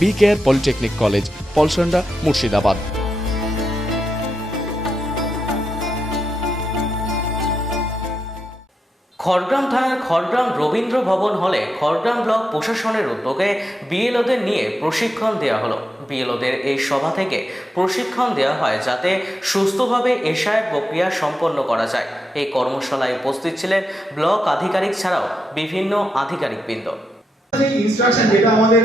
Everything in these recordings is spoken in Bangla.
B care polytechnic college, Polsonda, Murshidabad. Khargram থানার খড়গ্রাম রবীন্দ্র ভবন হলে খড়গ্রাম ব্লক প্রশাসনের উদ্যোগে বিএলওদের নিয়ে প্রশিক্ষণ দেওয়া হলো। বিএলওদের এই সভা থেকে প্রশিক্ষণ দেওয়া হয় যাতে সুস্থভাবে এশায় প্রক্রিয়া সম্পন্ন করা যায়। এই কর্মশালায় উপস্থিত ছিলেন ব্লক আধিকারিক ছাড়াও বিভিন্ন আধিকারিকবৃন্দ। সেই ইনস্ট্রাকশন যেটা আমাদের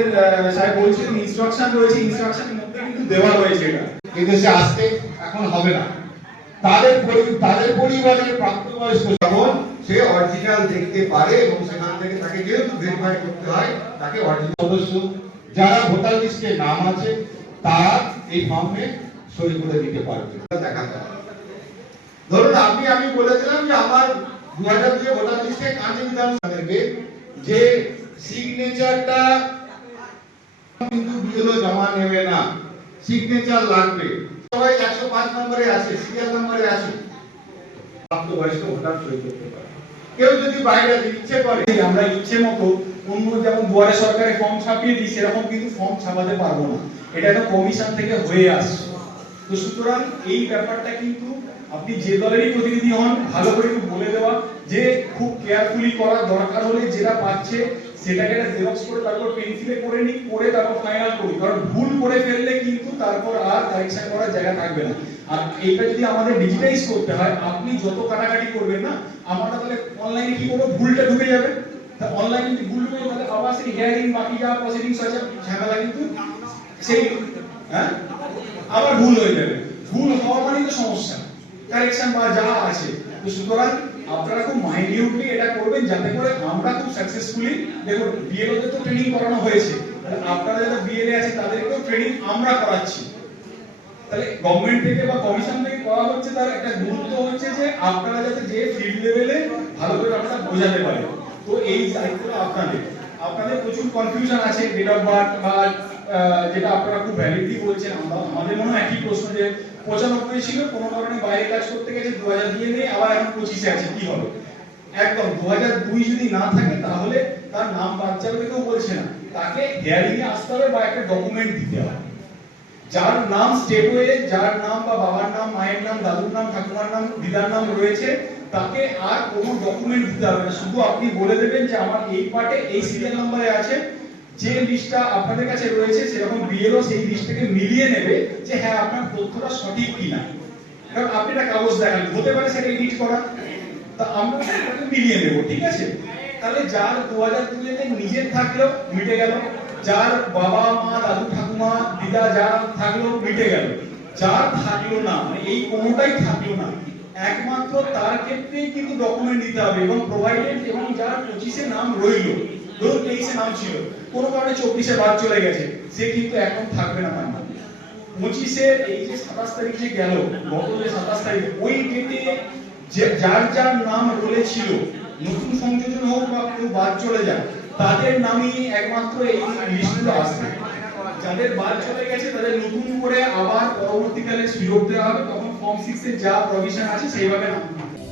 সাহেব বলছিলেন ইনস্ট্রাকশন রয়েছে ইনস্ট্রাকশনের মধ্যে কিন্তু দেওয়া রয়েছে এটা। কিন্তু সে আসতে এখন হবে না। তাদের তাদের পরিবারের প্রাপ্তবয়স্ক যখন সে অরিজিনাল দেখতে পারে এবং সেখান থেকে তাকে যেহেতু ভেরিফাই করতে হয়, তাকে অরিজিনাল সদস্য যারা ভোটার লিস্টে নাম আছে, তারা এই ফর্মে সই করে দিতে পারবে। দেখা যায় ধরুন আপনি, আমি বলেছিলাম যে আমার দু হাজার দুই ভোটার লিস্টে কাজী বিধানসভাকে যে সিগনেচারটা কিন্তু বিএলও জমা নেবে না। সিগনেচার লাগবে। সবাই একশো পাঁচ নম্বরে আছে নম্বরে আছে। ভোটার সই করতে পারে। কেউ যদি বাইরে ইচ্ছে করে আমরা ইচ্ছে মতো অন্য যেমন দুয়ারে সরকারে ফর্ম ছাপিয়ে দিই, সেরকম কিন্তু ফর্ম ছাপাতে পারব না। এটা একটা কমিশন থেকে হয়ে আসছে। তো সুতরাং এই ব্যাপারটা কিন্তু আপনি যে দলেরই প্রতিনিধি হন, ভালো করে একটু বলে দেওয়া, যে খুব কেয়ারফুলি করা দরকার হলে যেটা পাচ্ছে সেটাকে একটা জেরক্স করে তারপর পেন্সিলে করে নিই, করে তারপর ফাইনাল করি। কারণ ভুল করে ফেললে কিন্তু তারপর আর কারেকশন করার জায়গা থাকবে না। আর এইটা যদি আমাদের ডিজিটাইজ করতে হয়, আপনি যত কাটাকাটি করবেন না আমরা তাহলে অনলাইনে কি করব? ভুলটা ঢুকে যাবে। তা অনলাইনে যদি ভুল ঢুকে তাহলে আবার সেই হিয়ারিং বাকি যা প্রসিডিংস আছে ঝামেলা কিন্তু সেই হ্যাঁ? আবার ভুল হয়ে যাবে। ভুল হওয়া মানেই তো সমস্যা। কারেকশন বা যা আছে, তো সুতরাং আপনারা খুব মাইনিউটলি এটা করবেন যাতে করে আমরা খুব সাকসেসফুলি দেখুন বিএলও তে ট্রেনিং করানো হয়েছে আপনারা যারা বিএলএ আছে তাদেরকেও ট্রেনিং আমরা করাচ্ছি। তাহলে গভর্নমেন্ট থেকে বা কমিশন থেকে করা হচ্ছে তার একটা গুরুত্ব হচ্ছে যে আপনারা যাতে যে ফিল্ড লেভেলে ভালো করে আপনারা বোঝাতে পারেন। তো এই দায়িত্বটা আপনাদের। আপনাদের প্রচুর কনফিউশন আছে ডেট অফ বার্থ বা যেটা আপনারা খুব ভ্যালিডলি বলছেন আমরা আমাদের মনে হয় একই প্রশ্ন যে পঁচানব্বই ছিল, কোনো কারণে বাইরে কাজ করতে গেছে দু হাজার দিয়ে নেই, আবার এখন পঁচিশে আছে, কি হবে? একদম দু হাজার দুই যদি না থাকে, তাহলে তার নাম বাদ যাবে কেউ বলছে না। তাকে হিয়ারিং এ আসতে হবে বা একটা ডকুমেন্ট দিতে হবে। যার নাম স্টেট হয়ে, যার নাম বা বাবার নাম, মায়ের নাম, দাদুর নাম, ঠাকুমার নাম, দিদার নাম রয়েছে, তাকে আর কোনো ডকুমেন্ট দিতে হবে না। শুধু আপনি বলে দেবেন যে আমার এই পার্টে এই সিরিয়াল নাম্বারে আছে যে লিস্টটা আপনাদের কাছে রয়েছে সেরকম বিএলও সেই লিস্ট থেকে মিলিয়ে নেবে যে হ্যাঁ আপনার তথ্যটা সঠিক কিনা। কারণ আপনি একটা কাগজ দেখান, হতে পারে সেটা এডিট করা। তা আমরা সেটাকে মিলিয়ে নেব, ঠিক আছে? তাহলে যার দু হাজার দুইতে নিজের থাকলেও মিটে গেল, যার বাবা মা, দাদু ঠাকুমা, দিদা যার থাকল মিটে গেল, যার থাকল না মানে এই কোনোটাই থাকল না, একমাত্র তার ক্ষেত্রেই কিন্তু ডকুমেন্ট দিতে হবে এবং প্রোভাইডেড এবং যার পঁচিশে নাম রইল ধরুন তেইশে নাম ছিল, কোনো কারণে চব্বিশে বাদ চলে গেছে, সে কিন্তু এখন থাকবে না মানে পঁচিশে এই যে সাতাশ তারিখ যে গেল গত যে সাতাশ তারিখ, ওই ডেটে যে যার যার নাম রয়েছিল নতুন সংযোজন হোক বা কেউ বাদ চলে যায় তাদের নামই একমাত্র এই লিস্টগুলো আসবে। যাদের বাদ চলে গেছে, তাদের নতুন করে আবার পরবর্তীকালে সুযোগ দেওয়া হবে, তখন ফর্ম যা প্রভিশন আছে সেইভাবে নাম